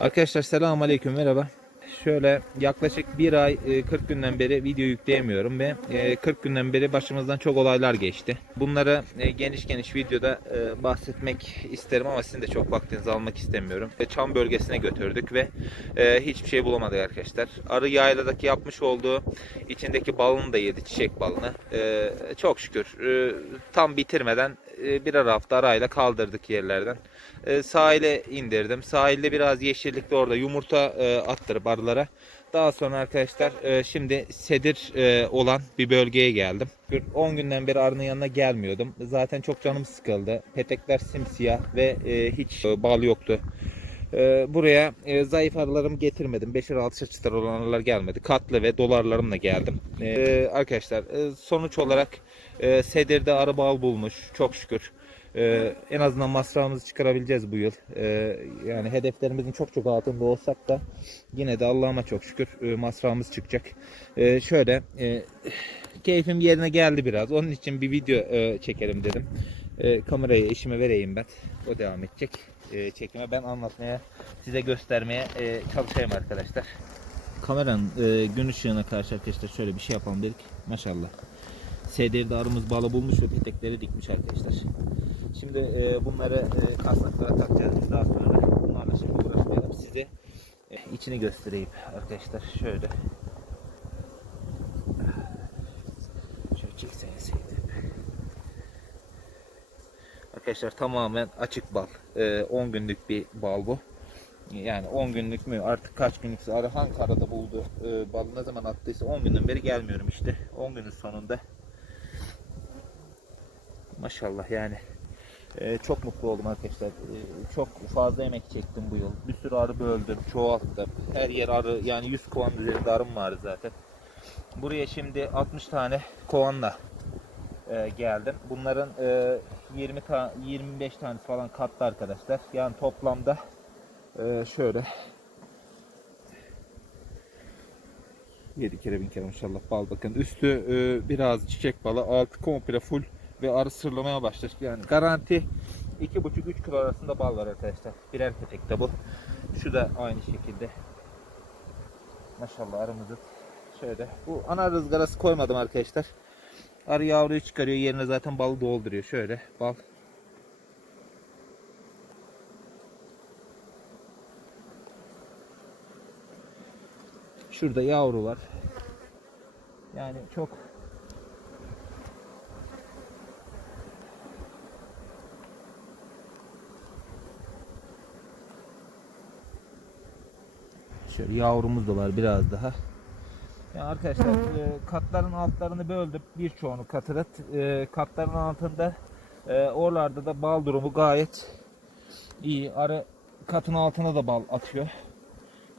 Arkadaşlar selamun aleyküm merhaba. Şöyle yaklaşık bir ay e, 40 günden beri video yükleyemiyorum ve e, 40 günden beri başımızdan çok olaylar geçti. Bunları e, geniş geniş videoda e, bahsetmek isterim ama sizin de çok vaktinizi almak istemiyorum. E, Çam bölgesine götürdük ve e, hiçbir şey bulamadık arkadaşlar. Arı yayladaki yapmış olduğu içindeki balını da yedi çiçek balını. E, çok şükür e, tam bitirmeden e, birer hafta arayla kaldırdık yerlerden. E, sahile indirdim. Sahilde biraz yeşillikte orada yumurta e, attırıp arılara. Daha sonra arkadaşlar e, şimdi sedir e, olan bir bölgeye geldim. Bir 10 günden beri arının yanına gelmiyordum. Zaten çok canım sıkıldı. Petekler simsiyah ve e, hiç e, bal yoktu. E, buraya e, zayıf arılarımı getirmedim. 5'er 6'şer çıtır olan arılar gelmedi. Katlı ve dolarlarımla geldim. E, arkadaşlar e, sonuç olarak e, sedirde arı bal bulmuş. Çok şükür. Ee, en azından masrafımızı çıkarabileceğiz bu yıl. Ee, yani hedeflerimizin çok çok altında olsak da yine de Allah'ıma çok şükür e, masrafımız çıkacak. Ee, şöyle e, keyfim yerine geldi biraz. Onun için bir video e, çekelim dedim. E, kamerayı eşime vereyim ben. O devam edecek e, çekime. Ben anlatmaya, size göstermeye e, çalışayım arkadaşlar. Kameranın e, gün ışığına karşı arkadaşlar şöyle bir şey yapalım dedik. Maşallah. Sedirde arımız balı bulmuş ve petekleri dikmiş arkadaşlar. Şimdi e, bunları e, kasnaklara takacağız daha sonra. Bunlarla şimdi uğraşmayalım. Size e, içini göstereyim arkadaşlar. Şöyle. Şöyle çekseniz. Arkadaşlar tamamen açık bal. E, 10 günlük bir bal bu. Yani 10 günlük mü artık kaç günlükse arı hangi arada buldu e, balı ne zaman attıysa 10 günden beri gelmiyorum işte. 10 günün sonunda Maşallah yani. Ee, çok mutlu oldum arkadaşlar. Ee, çok fazla emek çektim bu yıl. Bir sürü arı böldüm, çoğalttım. Her yer arı yani 100 kovan üzerinde arım vardı zaten. Buraya şimdi 60 tane kovanla e, geldim. Bunların e, 20 ta 25 tanesi falan katlı arkadaşlar. Yani toplamda e, şöyle 7 kere bin kere maşallah bal bakın. Üstü e, biraz çiçek balı, altı komple full ve arı sırlamaya başladı. Yani garanti 2,5-3 kilo arasında bal var arkadaşlar. Birer petekte bu. Şu da aynı şekilde. Maşallah arımızı şöyle. Bu ana rızgarası koymadım arkadaşlar. Arı yavruyu çıkarıyor. Yerine zaten balı dolduruyor. Şöyle bal. Şurada yavru var. Yani çok Şöyle yavrumuz da var biraz daha. Ya arkadaşlar e, katların altlarını böldüm. Birçoğunu katırıt. E, katların altında e, oralarda da bal durumu gayet iyi. Arı katın altına da bal atıyor.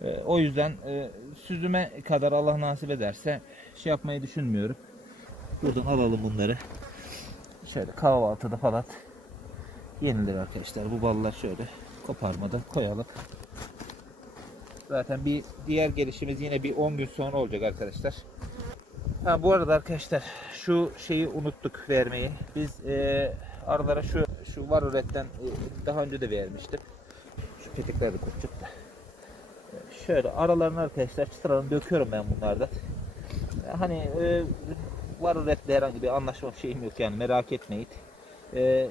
E, o yüzden e, süzüme kadar Allah nasip ederse şey yapmayı düşünmüyorum. Buradan alalım bunları. Şöyle kahvaltıda falan yenilir arkadaşlar. Bu ballar şöyle koparmadan koyalım. Zaten bir diğer gelişimiz yine bir 10 gün sonra olacak arkadaşlar. Ha bu arada arkadaşlar şu şeyi unuttuk vermeyi. Biz e, arılara şu şu var üretten e, daha önce de vermiştim. Şu petekler de da. Şöyle aralarını arkadaşlar çıtırlarını döküyorum ben bunlardan. Hani e, var üretle herhangi bir anlaşma şeyim yok yani merak etmeyin. E,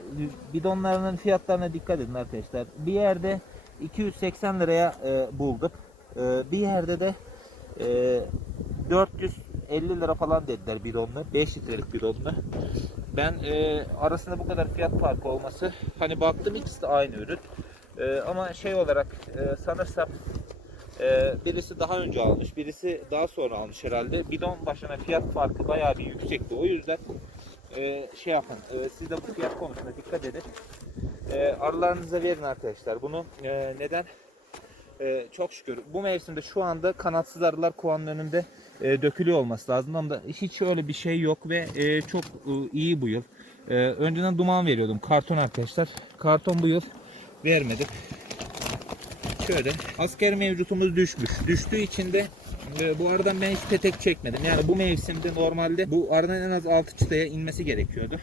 bidonlarının fiyatlarına dikkat edin arkadaşlar. Bir yerde 280 liraya e, bulduk. E, bir yerde de e, 450 lira falan dediler bidonla. 5 litrelik bidonla. Ben e, arasında bu kadar fiyat farkı olması hani baktım ikisi de aynı ürün. E, ama şey olarak e, sanırsam e, birisi daha önce almış, birisi daha sonra almış herhalde. Bidon başına fiyat farkı bayağı bir yüksekti. O yüzden e, şey yapın. E, siz de bu fiyat konusuna dikkat edin. E, arılarınıza verin arkadaşlar. Bunu e, neden? E, çok şükür. Bu mevsimde şu anda kanatsız arılar kovanın önünde e, dökülüyor olması lazım. Ama hiç öyle bir şey yok ve e, çok e, iyi bu yıl. E, önceden duman veriyordum. Karton arkadaşlar. Karton bu yıl vermedik. Şöyle asker mevcutumuz düşmüş. Düştüğü için de e, bu aradan ben hiç petek çekmedim. Yani bu mevsimde normalde bu aradan en az 6 çıtaya inmesi gerekiyordu.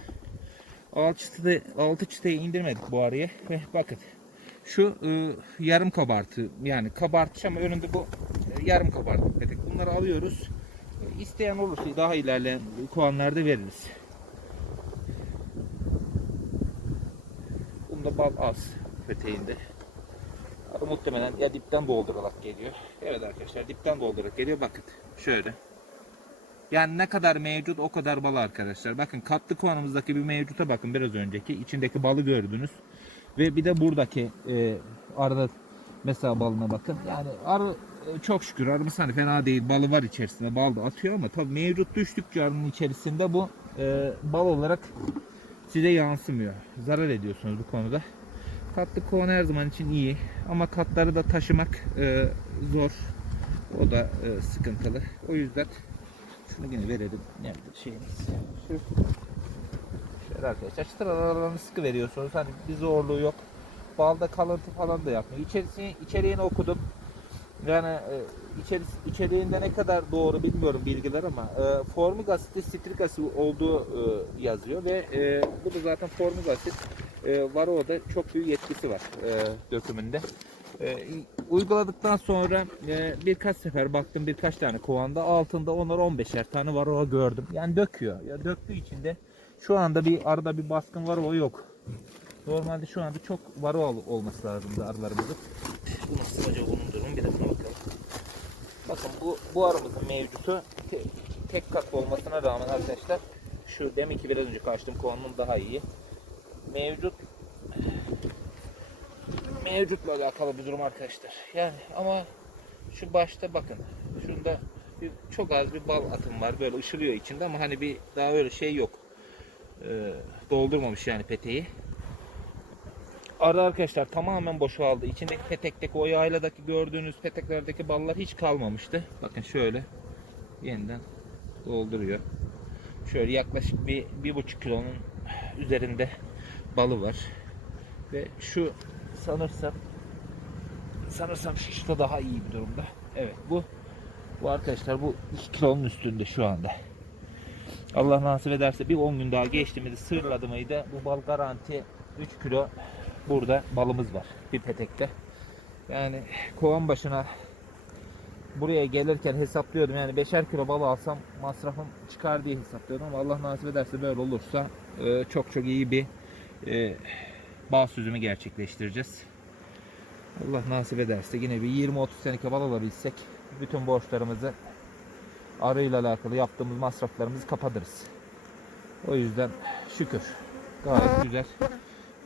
6 çıtayı, 6 çıtayı indirmedik bu araya ve bakın Şu e, yarım kabartı yani kabartış ama önünde bu e, yarım kabartı petek. Bunları alıyoruz. E, isteyen olursa daha ilerleyen kovanlarda veririz. Bunda bal az peteğinde. Muhtemelen ya dipten doldurarak geliyor. Evet arkadaşlar dipten doldurarak geliyor. Bakın şöyle. Yani ne kadar mevcut o kadar bal arkadaşlar. Bakın katlı kovanımızdaki bir mevcuta bakın biraz önceki. içindeki balı gördünüz. Ve bir de buradaki e, arada mesela balına bakın. Yani arı e, çok şükür arımız hani fena değil. Balı var içerisinde. Bal da atıyor ama tabii mevcut düştükçe arının içerisinde bu e, bal olarak size yansımıyor. Zarar ediyorsunuz bu konuda. Katlı kovan her zaman için iyi. Ama katları da taşımak e, zor. O da e, sıkıntılı. O yüzden şunu yine verelim. Nerede şeyimiz? Şu. Arkadaşlar çıtır aralarını sıkı veriyorsunuz. Hani bir zorluğu yok. Balda kalıntı falan da yapmıyor. İçerisini, içeriğini okudum. Yani e, içeri, içeriğinde ne kadar doğru bilmiyorum bilgiler ama e, formik asit, sitrik asit olduğu e, yazıyor ve e, bu da zaten formik asit e, Varroa'da çok büyük yetkisi var e, dökümünde. E, uyguladıktan sonra e, birkaç sefer baktım birkaç tane kovanda altında onlar 15'er tane Varroa gördüm. Yani döküyor. Ya döktüğü için de şu anda bir arada bir baskın Varroa yok. Normalde şu anda çok Varroa ol- olması lazımdı arılarımızın. Bunu sıraca bulundurun bir de bakalım. Bakın bu, bu aramızın mevcutu te- tek kat olmasına rağmen arkadaşlar şu demin ki biraz önce kaçtım kovanın daha iyi. Mevcut mevcutla alakalı bir durum arkadaşlar. Yani ama şu başta bakın. Şunda bir, çok az bir bal atım var. Böyle ışılıyor içinde ama hani bir daha öyle şey yok. Ee, doldurmamış yani peteği. Arı arkadaşlar tamamen boşaldı. İçindeki petekteki o yayladaki gördüğünüz peteklerdeki ballar hiç kalmamıştı. Bakın şöyle yeniden dolduruyor. Şöyle yaklaşık bir, bir buçuk kilonun üzerinde balı var. Ve şu sanırsam sanırsam şu da daha iyi bir durumda. Evet bu bu arkadaşlar bu 2 kilonun üstünde şu anda. Allah nasip ederse bir 10 gün daha geçtiğimizde sığırladı mıydı bu bal garanti 3 kilo burada balımız var bir petekte. Yani kovan başına buraya gelirken hesaplıyordum yani 5'er kilo bal alsam masrafım çıkar diye hesaplıyordum ama Allah nasip ederse böyle olursa e, çok çok iyi bir e, bal süzümü gerçekleştireceğiz. Allah nasip ederse yine bir 20-30 seneke bal alabilsek bütün borçlarımızı arıyla alakalı yaptığımız masraflarımızı kapatırız. O yüzden şükür gayet güzel.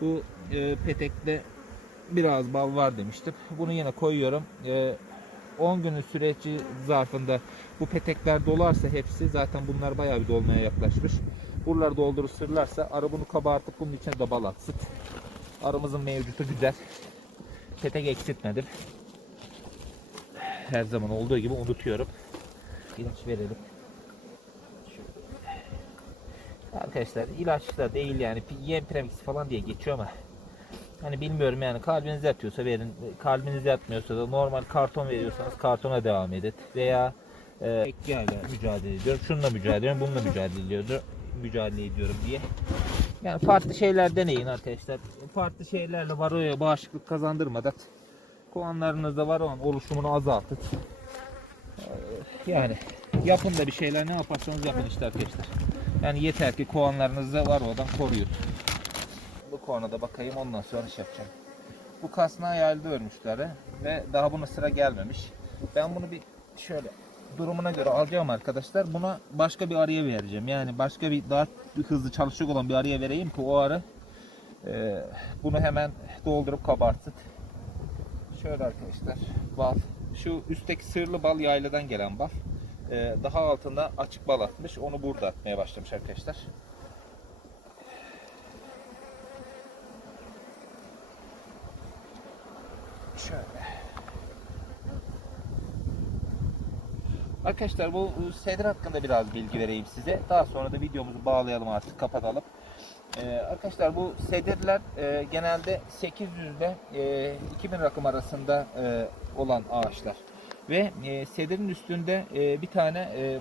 Bu e, petekte biraz bal var demiştim. Bunu yine koyuyorum. E, 10 günün süreci zarfında bu petekler dolarsa hepsi zaten bunlar bayağı bir dolmaya yaklaşmış. Buraları sırlarsa arı bunu kabartıp bunun içine de bal atsın. Arımızın mevcutu güzel. Petek eksiltmedim. Her zaman olduğu gibi unutuyorum. İlaç verelim. Arkadaşlar ilaç da değil yani. Yem premix falan diye geçiyor ama. Hani bilmiyorum yani kalbiniz yatıyorsa verin. Kalbiniz yatmıyorsa da normal karton veriyorsanız kartona devam edin. Veya e, ekliyle mücadele ediyorum şununla mücadele ediyorum bununla mücadele ediyordu mücadele ediyorum diye. Yani farklı şeyler deneyin arkadaşlar. Farklı şeylerle varoya bağışıklık kazandırmadan. Kovanlarınızda varoğun oluşumunu azaltın yani yapın da bir şeyler ne yaparsanız yapın işte arkadaşlar. Yani yeter ki kovanlarınızda varodan koruyun bu kovana da bakayım ondan sonra iş yapacağım. Bu kasna ayarlı örmüşler he. ve daha buna sıra gelmemiş. Ben bunu bir şöyle durumuna göre alacağım arkadaşlar. Buna başka bir arıya vereceğim. Yani başka bir daha hızlı çalışacak olan bir arıya vereyim ki o arı e, bunu hemen doldurup kabartsın. Şöyle arkadaşlar bal. Şu üstteki sırlı bal yayladan gelen bal. Ee, daha altında açık bal atmış. Onu burada atmaya başlamış arkadaşlar. Şöyle. Arkadaşlar bu sedir hakkında biraz bilgi vereyim size. Daha sonra da videomuzu bağlayalım artık kapatalım. Ee, arkadaşlar bu sedirler e, genelde 800 ile e, 2000 rakım arasında e, olan ağaçlar. Ve e, sedirin üstünde e, bir tane e,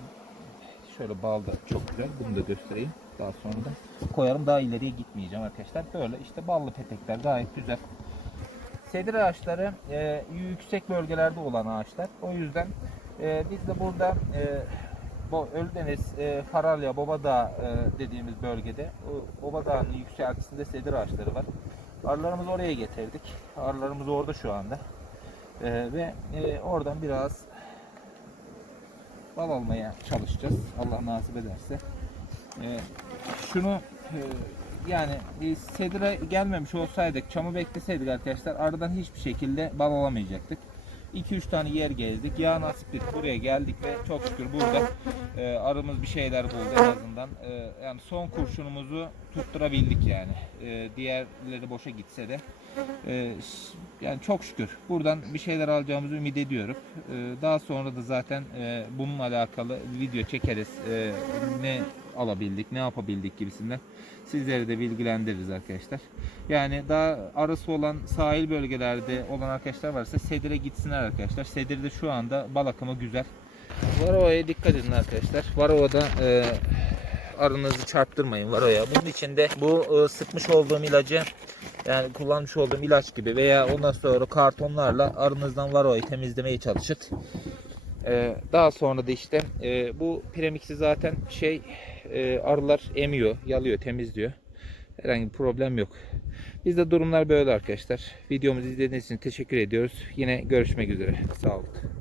şöyle balda çok güzel bunu da göstereyim. Daha sonra da koyarım daha ileriye gitmeyeceğim arkadaşlar. Böyle işte ballı petekler gayet güzel. sedir ağaçları e, yüksek bölgelerde olan ağaçlar. O yüzden e, biz de burada e, bu Ölüdeniz, e, Faralya, Bobadağ e, dediğimiz bölgede o Bobadağ'ın yükseltisinde sedir ağaçları var. Arılarımızı oraya getirdik. Arılarımız orada şu anda. E, ve e, oradan biraz bal almaya çalışacağız. Allah nasip ederse. E, şunu e, yani e, sedire gelmemiş olsaydık, çamı bekleseydik arkadaşlar aradan hiçbir şekilde bal alamayacaktık. 2-3 tane yer gezdik. Ya nasiplik buraya geldik ve çok şükür burada e, arımız bir şeyler buldu en azından. E, yani son kurşunumuzu tutturabildik yani. E, diğerleri boşa gitse de. E, ş- yani çok şükür buradan bir şeyler alacağımızı ümit ediyorum. E, daha sonra da zaten e, bununla alakalı video çekeriz. E, ne alabildik, ne yapabildik gibisinden. Sizleri de bilgilendiririz arkadaşlar. Yani daha arası olan sahil bölgelerde olan arkadaşlar varsa Sedir'e gitsinler arkadaşlar. Sedir'de şu anda bal akımı güzel. Varova'ya dikkat edin arkadaşlar. Varova'da e, arınızı çarptırmayın Varo'ya. Bunun için de bu e, sıkmış olduğum ilacı yani kullanmış olduğum ilaç gibi veya ondan sonra kartonlarla arınızdan Varo'yu temizlemeye çalışın. E, daha sonra da işte e, bu premix'i zaten şey e, arılar emiyor, yalıyor, temizliyor. Herhangi bir problem yok. Bizde durumlar böyle arkadaşlar. Videomuzu izlediğiniz için teşekkür ediyoruz. Yine görüşmek üzere. Sağ olun.